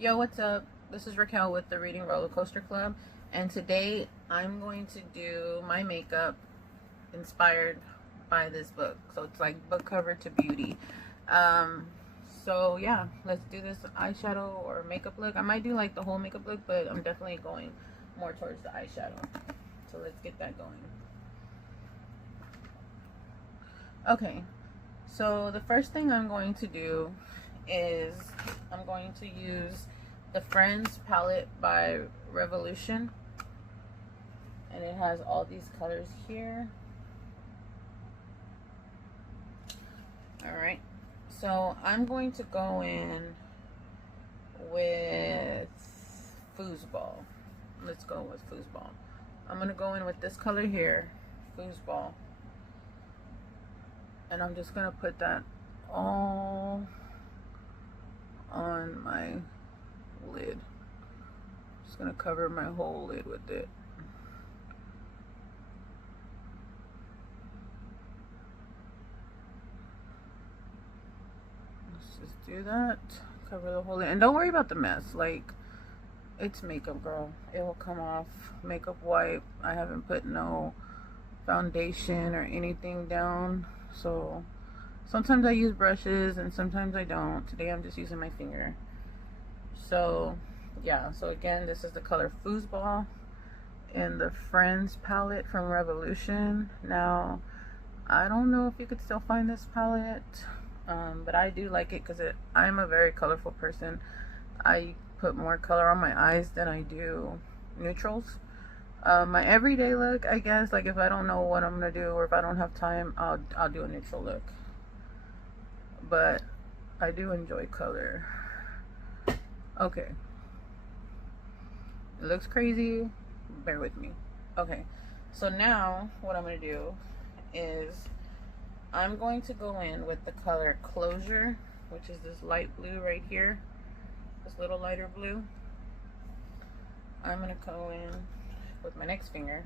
Yo, what's up? This is Raquel with the Reading Roller Coaster Club, and today I'm going to do my makeup inspired by this book. So it's like book cover to beauty. So yeah, let's do this eyeshadow or makeup look. I might do like the whole makeup look, but I'm definitely going more towards the eyeshadow. So let's get that going. Okay, so the first thing I'm going to do is I'm going to use the Friends palette by Revolution, and it has all these colors here. Alright, so I'm going to go in with Foosball. Let's go with Foosball. I'm going to go in with this color here, Foosball, and I'm just going to put that all on my lid. Just gonna cover my whole lid with it. Let's just do that. Cover the whole lid, and don't worry about the mess. Like, it's makeup, girl. It will come off. Makeup wipe. I haven't put no foundation or anything down, so sometimes I use brushes and sometimes I don't. Today I'm just using my finger. So yeah, so again, this is the color Foosball in the Friends palette from Revolution. Now, I don't know if you could still find this palette, but I do like it because I'm a very colorful person. I put more color on my eyes than I do neutrals. My everyday look, I guess, like if I don't know what I'm gonna do or if I don't have time, I'll do a neutral look. But I do enjoy color. Okay, it looks crazy, bear with me. Okay, so now what I'm going to do is I'm going to go in with the color Closure, which is this light blue right here, this little lighter blue. I'm going to go in with my next finger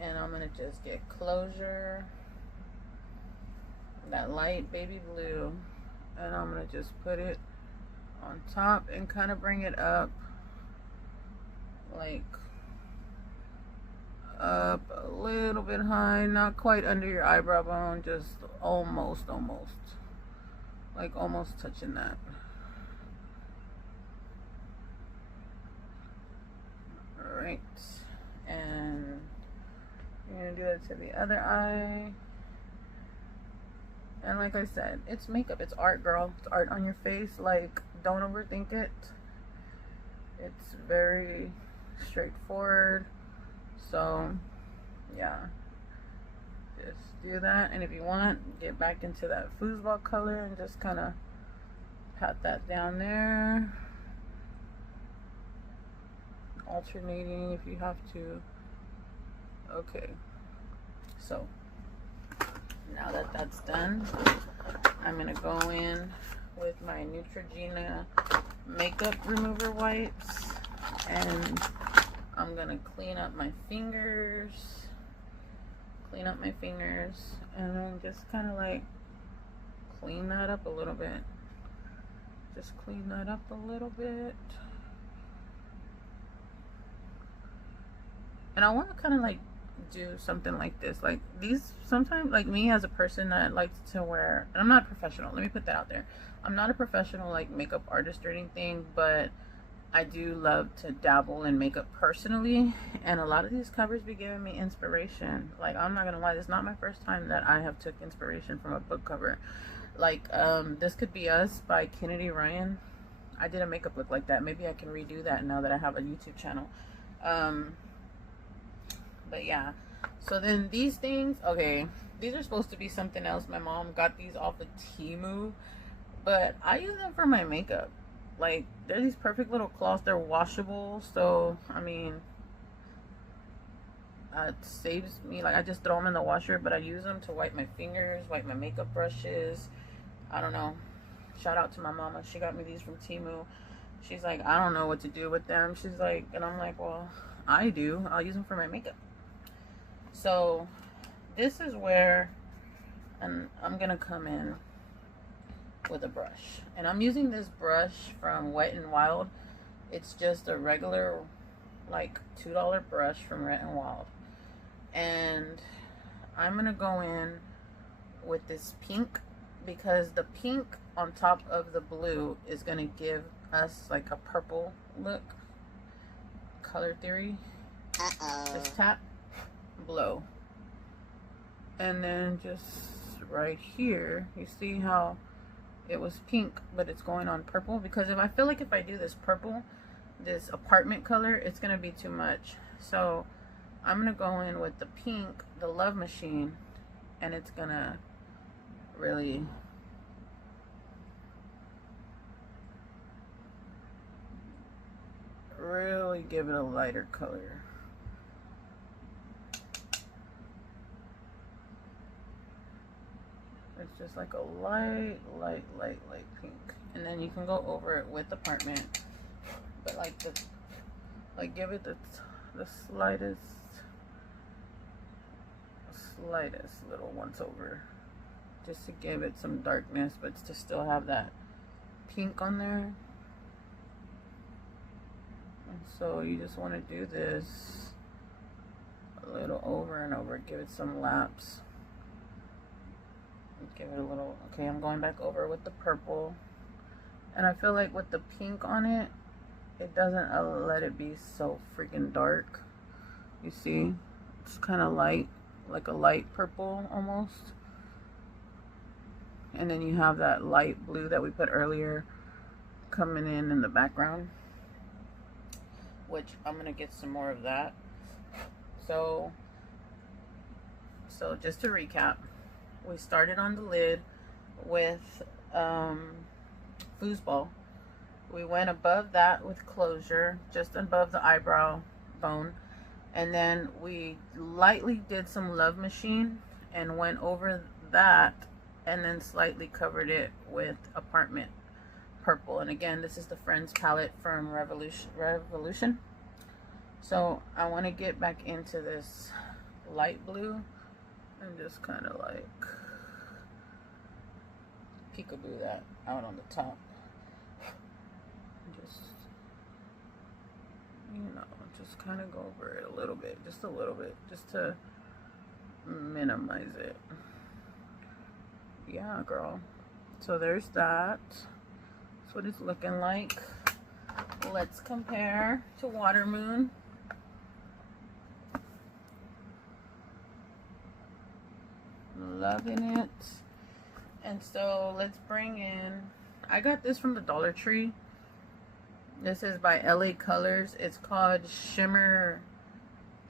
and I'm going to just get Closure, that light baby blue, and I'm going to just put it on top and kind of bring it up, like up a little bit high, not quite under your eyebrow bone, just almost like almost touching that. All right, and you're gonna do that to the other eye. And like I said, it's makeup, it's art, girl. It's art on your face. Like, don't overthink it. It's very straightforward. So yeah, just do that. And if you want, get back into that Foosball color and just kind of pat that down there, alternating if you have to. Okay, so now that that's done, I'm gonna go in with my Neutrogena makeup remover wipes, and I'm gonna clean up my fingers, and then just kind of like clean that up a little bit. Just clean that up a little bit. And I want to kind of like do something like this, like these, sometimes, like me as a person that likes to wear, and I'm not a professional, let me put that out there, I'm not a professional like makeup artist or anything, but I do love to dabble in makeup personally, and a lot of these covers be giving me inspiration. Like, I'm not gonna lie, this is not my first time that I have took inspiration from a book cover. Like, This Could Be Us by Kennedy Ryan. I did a makeup look like that. Maybe I can redo that now that I have a YouTube channel. But yeah, so then these things, okay, these are supposed to be something else. My mom got these off of Temu, but I use them for my makeup. Like, they're these perfect little cloths. They're washable, so I mean, it saves me. Like, I just throw them in the washer, but I use them to wipe my fingers, wipe my makeup brushes. I don't know. Shout out to my mama. She got me these from Temu. She's like, I don't know what to do with them. She's like, and I'm like, well, I do. I'll use them for my makeup. So this is where I'm gonna come in with a brush. And I'm using this brush from Wet n Wild. It's just a regular like $2 brush from Wet n Wild. And I'm gonna go in with this pink, because the pink on top of the blue is gonna give us like a purple look. Color theory. Just tap, blow. And then just right here, you see how it was pink but it's going on purple? Because if I feel like if I do this purple, this apartment color, it's gonna be too much. So I'm gonna go in with the pink, the Love Machine, and it's gonna really give it a lighter color. It's just like a light pink. And then you can go over it with apartment, but like give it the slightest little once over, just to give it some darkness, but to still have that pink on there. And so you just want to do this a little over and over, give it some laps. Give it a little, okay, I'm going back over with the purple. And I feel like with the pink on it, it doesn't let it be so freaking dark. You see, it's kind of light, like a light purple almost. And then you have that light blue that we put earlier coming in the background, which I'm gonna get some more of that. So just to recap, we started on the lid with foosball. We went above that with closure, just above the eyebrow bone, and then we lightly did some Love Machine and went over that, and then slightly covered it with apartment purple. And again, this is the Friends palette from Revolution. So I want to get back into this light blue and just kind of like peekaboo that out on the top. Just, you know, just kind of go over it a little bit, just to minimize it. Yeah, girl. So there's that. That's what it's looking like. Let's compare to Water Moon. Loving it. And so let's bring in, I got this from the Dollar Tree. This is by LA Colors. It's called Shimmering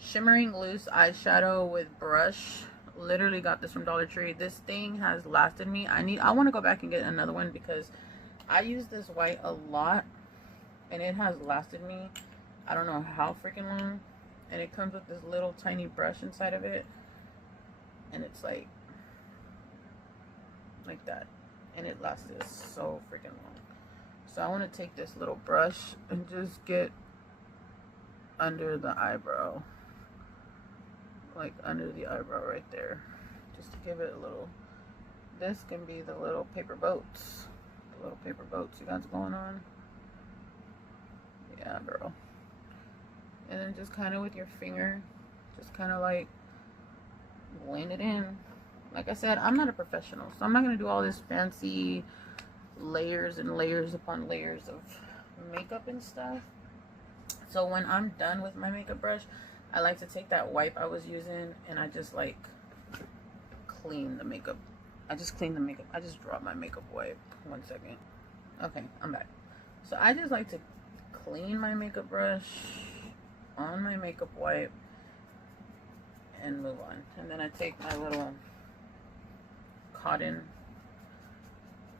Loose Eyeshadow with Brush. Literally got this from Dollar Tree. This thing has lasted me. I want to go back and get another one, because I use this white a lot and it has lasted me I don't know how freaking long. And it comes with this little tiny brush inside of it, and it's like that, and it lasted so freaking long. So I want to take this little brush and just get under the eyebrow, like under the eyebrow right there, just to give it a little. This can be the little paper boats, you guys going on. Yeah, girl. And then just kind of with your finger, just kind of like blend it in. Like I said, I'm not a professional, so I'm not going to do all this fancy layers and layers upon layers of makeup and stuff. So when I'm done with my makeup brush, I like to take that wipe I was using and I just like clean the makeup. I just dropped my makeup wipe. 1 second. Okay, I'm back. So I just like to clean my makeup brush on my makeup wipe and move on. And then I take my little cotton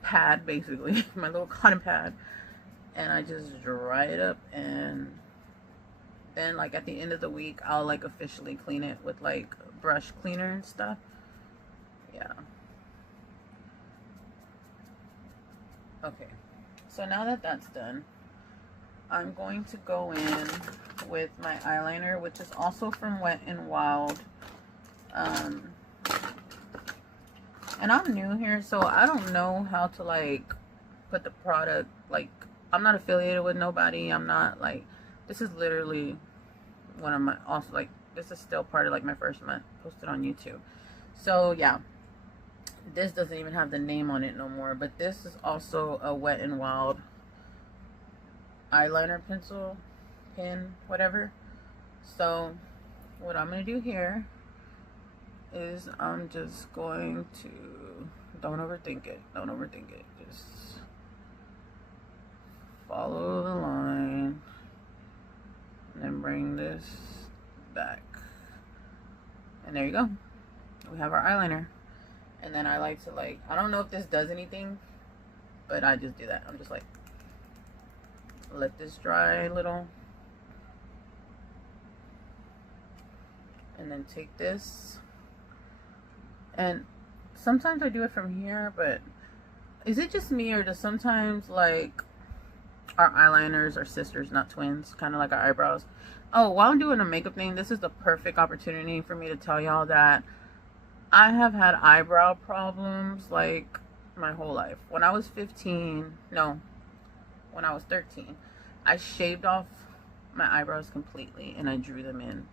pad, basically my little cotton pad, and I just dry it up, and then like at the end of the week I'll like officially clean it with like brush cleaner and stuff. Yeah. Okay, so now that that's done, I'm going to go in with my eyeliner, which is also from Wet n Wild. And I'm new here, so I don't know how to like put the product, like, I'm not affiliated with nobody. I'm not like, this is literally one of my, also like, this is still part of like my first month posted on YouTube. So yeah, this doesn't even have the name on it no more, but this is also a Wet n Wild eyeliner pencil, pen, whatever. So what I'm gonna do here is I'm just going to, don't overthink it, just follow the line and then bring this back, and there you go, we have our eyeliner. And then I like to, like, I don't know if this does anything, but I just do that. I'm just like, let this dry a little, and then take this. And sometimes I do it from here, but is it just me, or does sometimes, like, our eyeliners are sisters, not twins, kind of like our eyebrows? Oh, while I'm doing a makeup thing, this is the perfect opportunity for me to tell y'all that I have had eyebrow problems like my whole life. When I was 15, no, when I was 13, I shaved off my eyebrows completely and I drew them in.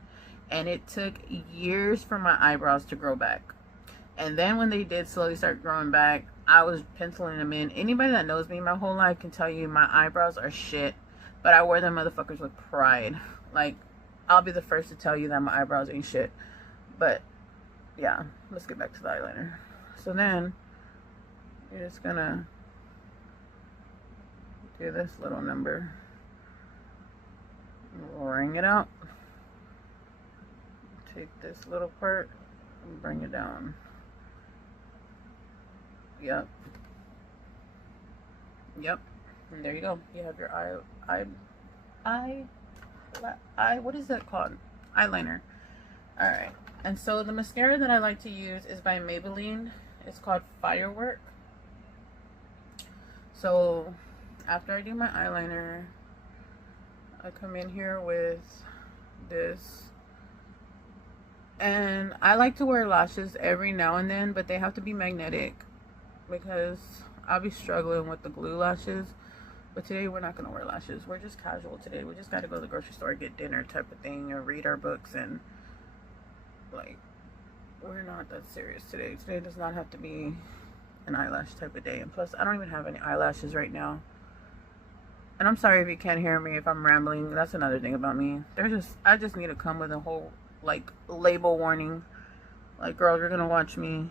And it took years for my eyebrows to grow back. And then when they did slowly start growing back, I was penciling them in. Anybody that knows me my whole life can tell you my eyebrows are shit, but I wear them motherfuckers with pride. Like, I'll be the first to tell you that my eyebrows ain't shit. But yeah, let's get back to the eyeliner. So then you're just gonna do this little number, ring it out, take this little part and bring it down. Yep, and there you go. You have your what is that called? Eyeliner. All right. And so the mascara that I like to use is by Maybelline. It's called Firework. So after I do my eyeliner, I come in here with this. And I like to wear lashes every now and then, but they have to be magnetic because I'll be struggling with the glue lashes. But today we're not going to wear lashes. We're just casual today. We just got to go to the grocery store, get dinner type of thing, or read our books, and like, we're not that serious today. Today does not have to be an eyelash type of day. And plus, I don't even have any eyelashes right now. And I'm sorry if you can't hear me if I'm rambling. That's another thing about me. I just need to come with a whole, like, label warning. Like, girl, you're gonna watch me.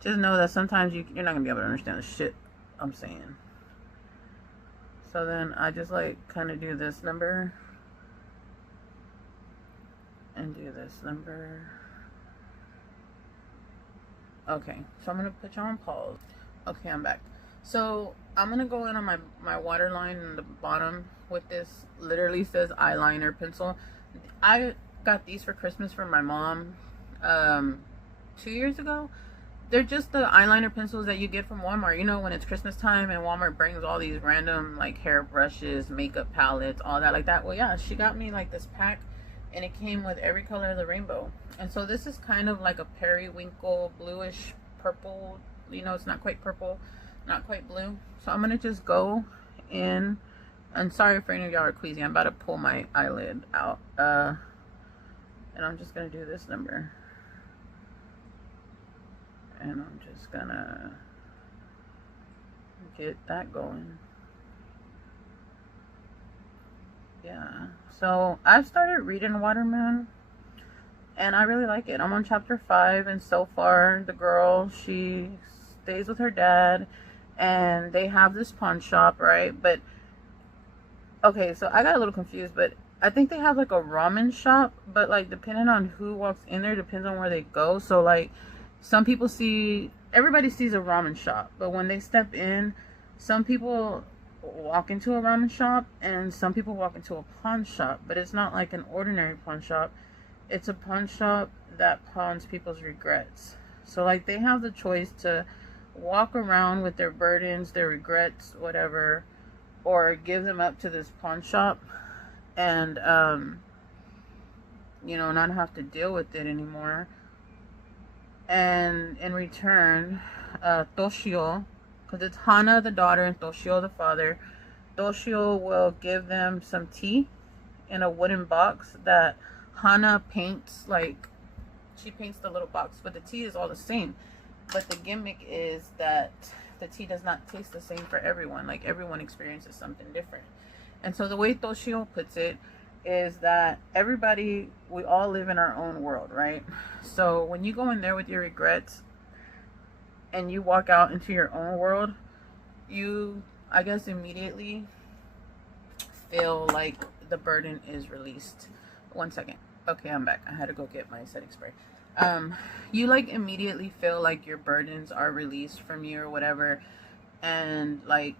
Just know that sometimes you're not gonna be able to understand the shit I'm saying. So then I just, like, kind of do this number and do this number. Okay, so I'm gonna put you on pause. Okay, I'm back. So I'm gonna go in on my waterline in the bottom with this, literally says eyeliner pencil. I got these for Christmas from my mom 2 years ago. They're just the eyeliner pencils that you get from Walmart. You know, when it's Christmas time and Walmart brings all these random, like, hair brushes, makeup palettes, all that like that. Well, yeah, she got me like this pack and it came with every color of the rainbow. And so this is kind of like a periwinkle bluish purple. You know, it's not quite purple, not quite blue. So I'm gonna just go in, and sorry if any of y'all are queasy, I'm about to pull my eyelid out, and I'm just gonna do this number, and I'm just gonna get that going. Yeah, so I've started reading Watermelon and I really like it. I'm on chapter 5, and so far the girl, she stays with her dad and they have this pawn shop, right? But okay, so I got a little confused, but I think they have like a ramen shop, but like depending on who walks in there depends on where they go. So like some people everybody sees a ramen shop, but when they step in, some people walk into a ramen shop and some people walk into a pawn shop, but it's not like an ordinary pawn shop. It's a pawn shop that pawns people's regrets. So like they have the choice to walk around with their burdens, their regrets, whatever, or give them up to this pawn shop and you know, not have to deal with it anymore. And in return, Toshio, because it's Hana the daughter and Toshio the father. Toshio will give them some tea in a wooden box that Hana paints. Like, she paints the little box, but the tea is all the same. But the gimmick is that the tea does not taste the same for everyone. Like, everyone experiences something different. And so the way Toshio puts it is that everybody, we all live in our own world, right? So when you go in there with your regrets and you walk out into your own world, you, I guess, immediately feel like the burden is released. 1 second. Okay, I'm back. I had to go get my setting spray. You like immediately feel like your burdens are released from you or whatever, and like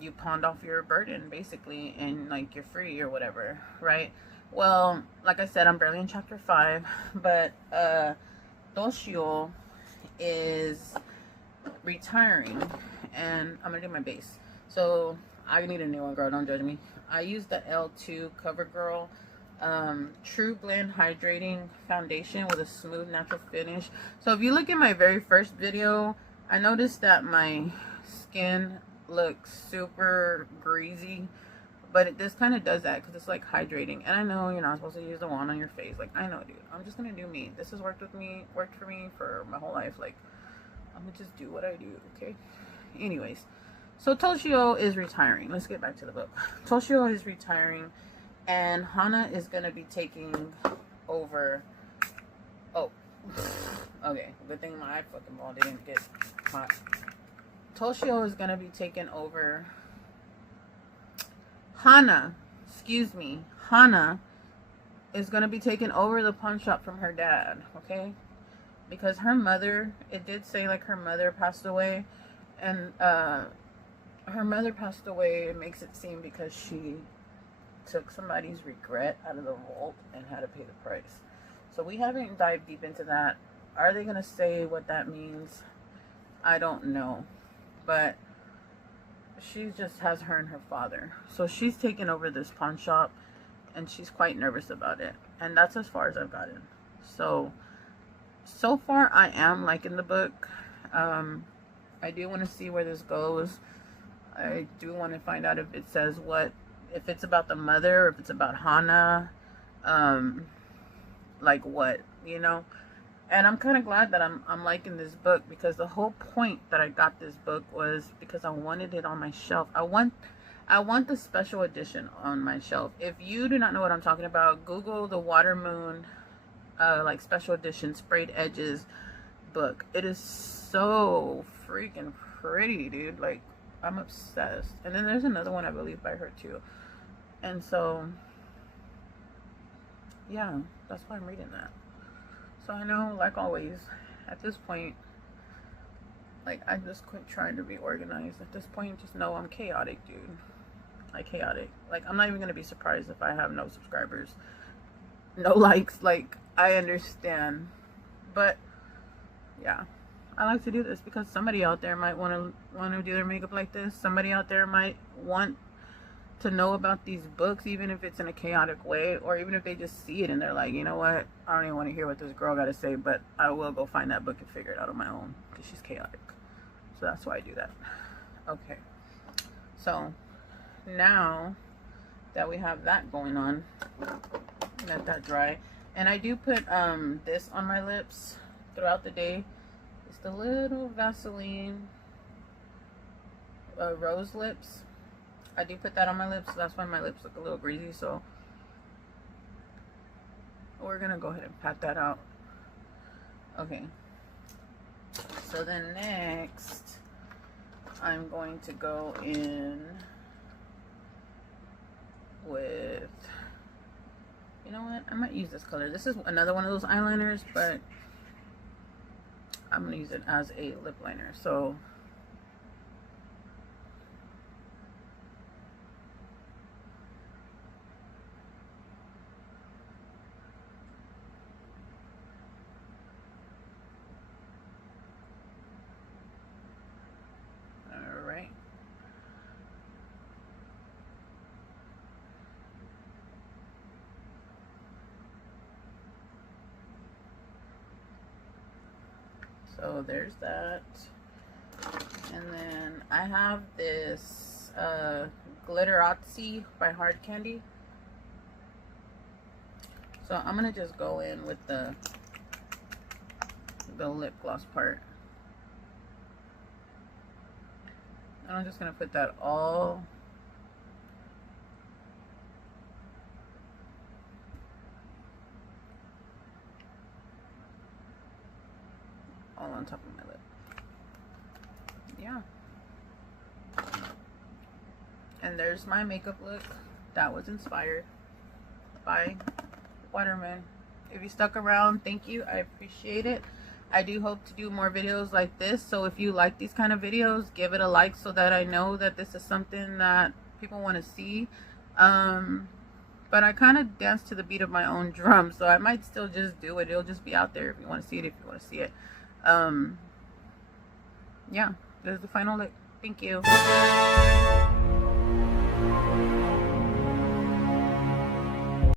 you pawned off your burden basically, and like you're free or whatever, right? Well, like I said, I'm barely in chapter 5, but Toshio is retiring, and I'm gonna do my base. So I need a new one, girl, don't judge me. I used the L2 CoverGirl True Blend Hydrating Foundation with a smooth natural finish. So if you look at my very first video, I noticed that my skin looks super greasy, but this kind of does that because it's like hydrating. And I know you're not supposed to use the wand on your face, like, I know, dude. I'm just gonna do me. This has worked for me for my whole life. Like, I'm gonna just do what I do, okay? Anyways, so Toshio is retiring. Let's get back to the book. Toshio is retiring, and Hana is gonna be taking over. Oh, okay. Good thing my fucking ball didn't get hot. Toshio is gonna be taking over. Hana is gonna be taking over the pawn shop from her dad, okay? Because her mother, it did say like her mother passed away, and her mother passed away, it makes it seem because she took somebody's regret out of the vault and had to pay the price. So we haven't dived deep into that. Are they gonna say what that means? I don't know, but she just has her and her father, so she's taken over this pawn shop, and she's quite nervous about it, and that's as far as I've gotten. So far I am liking the book. I do want to see where this goes. I do want to find out if it says what, if it's about the mother or if it's about Hana, like what, you know. And I'm kind of glad that I'm liking this book, because the whole point that I got this book was because I wanted it on my shelf. I want the special edition on my shelf. If you do not know what I'm talking about, Google the Water Moon like special edition sprayed edges book. It is so freaking pretty, dude. Like, I'm obsessed. And then there's another one I believe by her too. And so yeah, that's why I'm reading that. So I know, like always, at this point, like, I just quit trying to be organized. At this point, just know I'm chaotic, dude. Like, chaotic. Like, I'm not even gonna be surprised if I have no subscribers, no likes. Like, I understand, but yeah, I like to do this because somebody out there might want to do their makeup like this. Somebody out there might want to know about these books, even if it's in a chaotic way, or even if they just see it and they're like, you know what, I don't even want to hear what this girl got to say, but I will go find that book and figure it out on my own because she's chaotic. So that's why I do that. Okay, so now that we have that going on, let that dry. And I do put this on my lips throughout the day. It's the little Vaseline rose lips. I do put that on my lips, so that's why my lips look a little greasy. So we're gonna go ahead and pat that out. Okay, so then next I'm going to go in with, you know what, I might use this color. This is another one of those eyeliners, but I'm gonna use it as a lip liner. So so there's that. And then I have this Glitterazzi by Hard Candy. So I'm gonna just go in with the lip gloss part. And I'm just gonna put that all on top of my lip. Yeah. And there's my makeup look that was inspired by Waterman. If you stuck around, thank you. I appreciate it. I do hope to do more videos like this. So if you like these kind of videos, give it a like so that I know that this is something that people want to see. But I kind of dance to the beat of my own drum, so I might still just do it. It'll just be out there if you want to see it, if you want to see it. Yeah, this is the final look. Thank you.